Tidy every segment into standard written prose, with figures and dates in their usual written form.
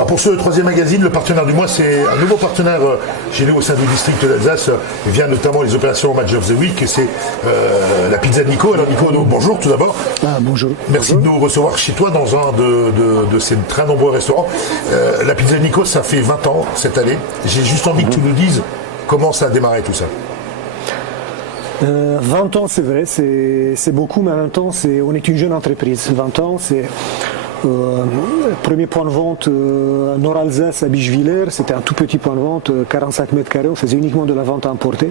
Alors pour ce troisième magazine, le partenaire du mois, c'est un nouveau partenaire chez nous au sein du district d'Alsace, via notamment les opérations Match of the Week, et c'est la pizza de Nico. Alors Nico, bonjour tout d'abord. Bonjour. Merci de nous recevoir chez toi dans un de ces très nombreux restaurants. La pizza de Nico, ça fait 20 ans cette année. J'ai juste envie que tu nous dises comment ça a démarré tout ça. 20 ans, c'est vrai, c'est beaucoup, mais en même temps, on est une jeune entreprise. 20 ans, c'est premier point de vente Nord-Alsace à Bischwiller. C'était un tout petit point de vente, 45 mètres carrés. On faisait uniquement de la vente à emporter.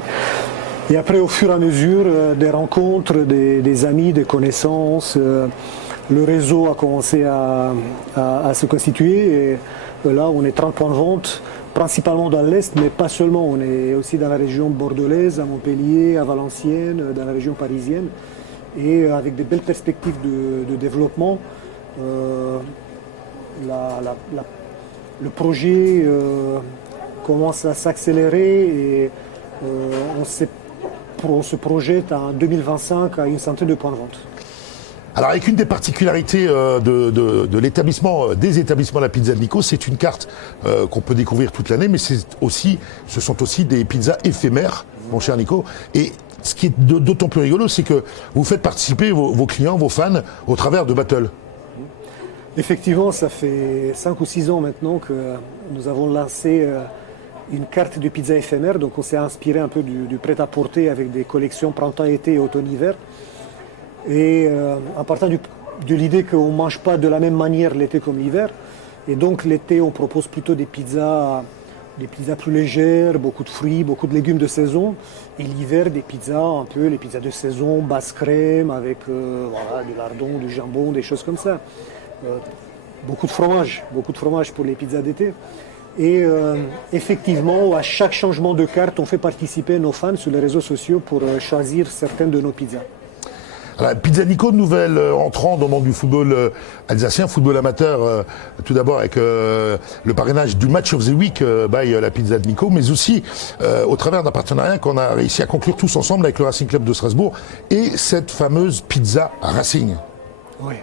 Et après, au fur et à mesure, des rencontres, des amis, des connaissances, le réseau a commencé à se constituer. Et là, on est 30 points de vente, principalement dans l'Est, mais pas seulement. On est aussi dans la région bordelaise, à Montpellier, à Valenciennes, dans la région parisienne, et avec des belles perspectives de développement. Le projet commence à s'accélérer et on se projette en 2025 à une centaine de points de vente. Alors avec une des particularités de l'établissement, des établissements de la pizza de Nico, c'est une carte qu'on peut découvrir toute l'année, mais ce sont aussi des pizzas éphémères, mon cher Nico. Et ce qui est d'autant plus rigolo, c'est que vous faites participer vos clients, vos fans, au travers de battles. Effectivement, ça fait 5 ou 6 ans maintenant que nous avons lancé une carte de pizza éphémère. Donc on s'est inspiré un peu du prêt-à-porter avec des collections printemps-été et automne-hiver. Et en partant de l'idée qu'on ne mange pas de la même manière l'été comme l'hiver. Et donc l'été, on propose plutôt des pizzas plus légères, beaucoup de fruits, beaucoup de légumes de saison. Et l'hiver, des pizzas un peu, les pizzas de saison, basse crème, avec du lardon, du jambon, des choses comme ça. Beaucoup de fromage pour les pizzas d'été. Et effectivement, à chaque changement de carte, on fait participer nos fans sur les réseaux sociaux pour choisir certaines de nos pizzas. Alors, Pizza Nico, nouvelle entrant dans le monde du football alsacien, football amateur, tout d'abord avec le parrainage du Match of the Week by la Pizza de Nico, mais aussi au travers d'un partenariat qu'on a réussi à conclure tous ensemble avec le Racing Club de Strasbourg et cette fameuse pizza Racing. Oui.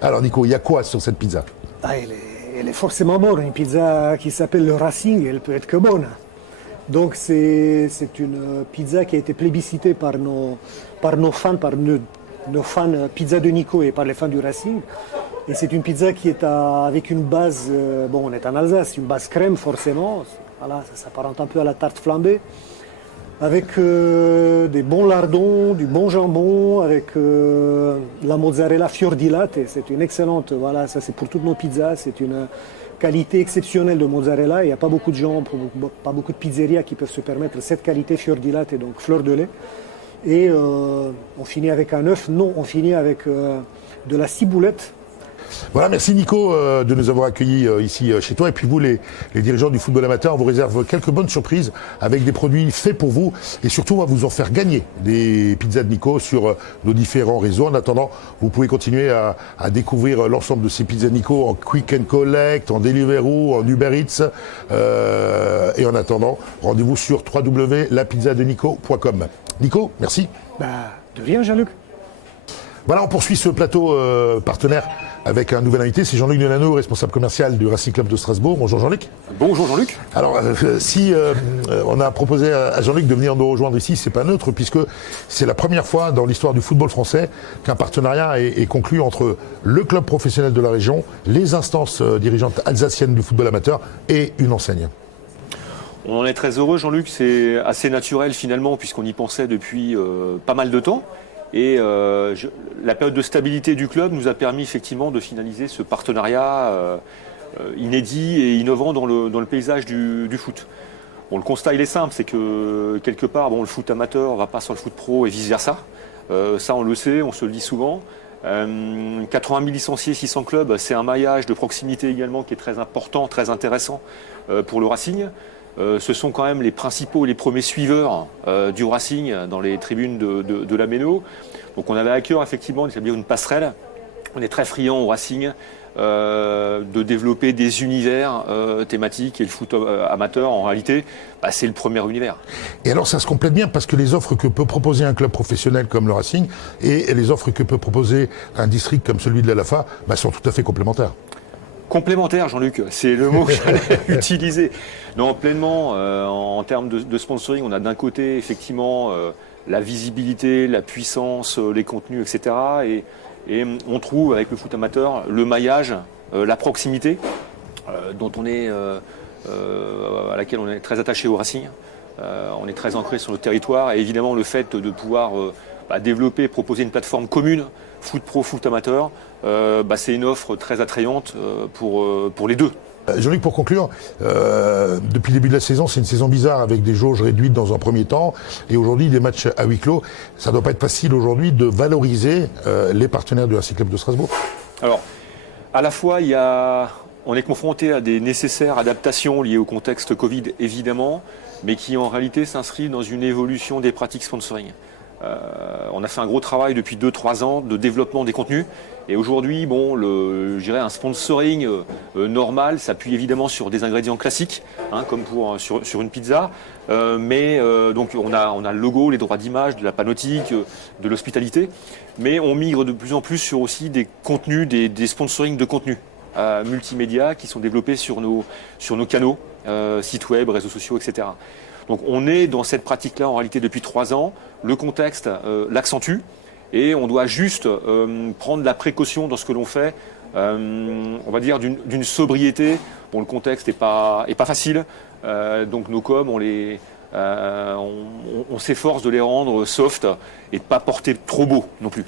Alors Nico, il y a quoi sur cette pizza? Elle est forcément bonne. Une pizza qui s'appelle le Racing, elle peut être que bonne. Donc c'est une pizza qui a été plébiscitée par nos fans, par nos fans pizza de Nico et par les fans du Racing. Et c'est une pizza qui est avec une base, on est en Alsace, une base crème forcément. Voilà, ça s'apparente un peu à la tarte flambée. Avec des bons lardons, du bon jambon, avec la mozzarella fior di latte. C'est une excellente, voilà, ça c'est pour toutes nos pizzas, c'est une qualité exceptionnelle de mozzarella. Il n'y a pas beaucoup de gens, pas beaucoup de pizzerias qui peuvent se permettre cette qualité fior di latte, donc fleur de lait. Et on finit avec un œuf, non, on finit avec de la ciboulette. Voilà, merci Nico de nous avoir accueillis ici chez toi. Et puis vous, les dirigeants du football amateur, on vous réserve quelques bonnes surprises avec des produits faits pour vous. Et surtout, on va vous en faire gagner des pizzas de Nico sur nos différents réseaux. En attendant, vous pouvez continuer à découvrir l'ensemble de ces pizzas Nico en Quick and Collect, en Deliveroo, en Uber Eats. Et en attendant, rendez-vous sur www.lapizzaDeNico.com. Nico, merci. De rien, Jean-Luc. Voilà, on poursuit ce plateau partenaire avec un nouvel invité, c'est Jean-Luc Delano, responsable commercial du Racing Club de Strasbourg. Bonjour Jean-Luc. Bonjour Jean-Luc. Alors, si on a proposé à Jean-Luc de venir nous rejoindre ici, c'est pas neutre, puisque c'est la première fois dans l'histoire du football français qu'un partenariat est conclu entre le club professionnel de la région, les instances dirigeantes alsaciennes du football amateur et une enseigne. On en est très heureux Jean-Luc, c'est assez naturel finalement, puisqu'on y pensait depuis pas mal de temps. Et la période de stabilité du club nous a permis effectivement de finaliser ce partenariat inédit et innovant dans le paysage du foot. Bon, le constat il est simple, c'est que quelque part le foot amateur ne va pas sur le foot pro et vice versa. Ça on le sait, on se le dit souvent. 80 000 licenciés, 600 clubs, c'est un maillage de proximité également qui est très important, très intéressant pour le Racing. Ce sont quand même les principaux et les premiers suiveurs du Racing dans les tribunes de la Méno. Donc on avait à cœur effectivement d'établir une passerelle. On est très friand au Racing de développer des univers thématiques, et le foot amateur en réalité c'est le premier univers. Et alors ça se complète bien parce que les offres que peut proposer un club professionnel comme le Racing et les offres que peut proposer un district comme celui de l'ALAFA sont tout à fait complémentaires. Complémentaire, Jean-Luc, c'est le mot que j'allais utiliser. Non, pleinement, en termes de sponsoring, on a d'un côté effectivement la visibilité, la puissance, les contenus, etc. Et on trouve avec le foot amateur le maillage, la proximité, dont on est, à laquelle on est très attaché au Racing. On est très ancré sur notre territoire et évidemment le fait de pouvoir développer, proposer une plateforme commune, foot pro, foot amateur, c'est une offre très attrayante pour les deux. Jean-Luc, pour conclure, depuis le début de la saison, c'est une saison bizarre avec des jauges réduites dans un premier temps et aujourd'hui des matchs à huis clos. Ça ne doit pas être facile aujourd'hui de valoriser les partenaires du Racing Club de Strasbourg. Alors, à la fois, on est confronté à des nécessaires adaptations liées au contexte Covid, évidemment, mais qui en réalité s'inscrivent dans une évolution des pratiques sponsoring. On a fait un gros travail depuis 2-3 ans de développement des contenus. Et aujourd'hui, je dirais un sponsoring normal s'appuie évidemment sur des ingrédients classiques, comme sur une pizza. Donc on a le logo, les droits d'image, de la pannotique, de l'hospitalité. Mais on migre de plus en plus sur aussi des contenus, des sponsorings de contenus multimédia qui sont développés sur nos canaux, sites web, réseaux sociaux, etc. Donc on est dans cette pratique-là en réalité depuis 3 ans. Le contexte l'accentue et on doit juste prendre la précaution dans ce que l'on fait, on va dire d'une sobriété. Bon, le contexte n'est pas facile, donc nos coms, on s'efforce de les rendre soft et de ne pas porter trop beau non plus.